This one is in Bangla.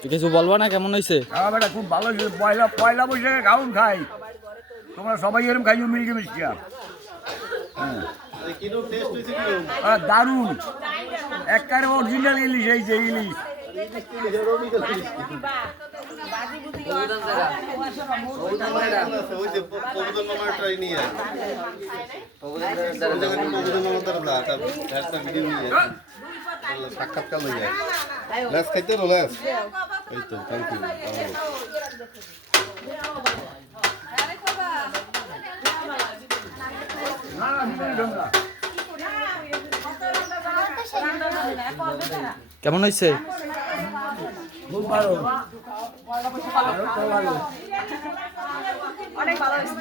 তুই কিছু বলবা না কেমন হয়েছে? হ্যাঁ বেটা খুব ভালো হয়েছে। পয়লা পয়লা বৈশাখে খাউন খাই, তোমরা সবাই এরকম খাইও মিলকে মিশিয়া। হ্যাঁ দারুণ, একবারে অরিজিনাল ইলিশ হয়েছে ইলিশ। সাক্ষাৎকার লইয়া লেস খাইতে রো লেস এই তো থ্যাংক ইউ কেমন হয়েছে? খুব ভালো। অনেক ভালো হয়েছে।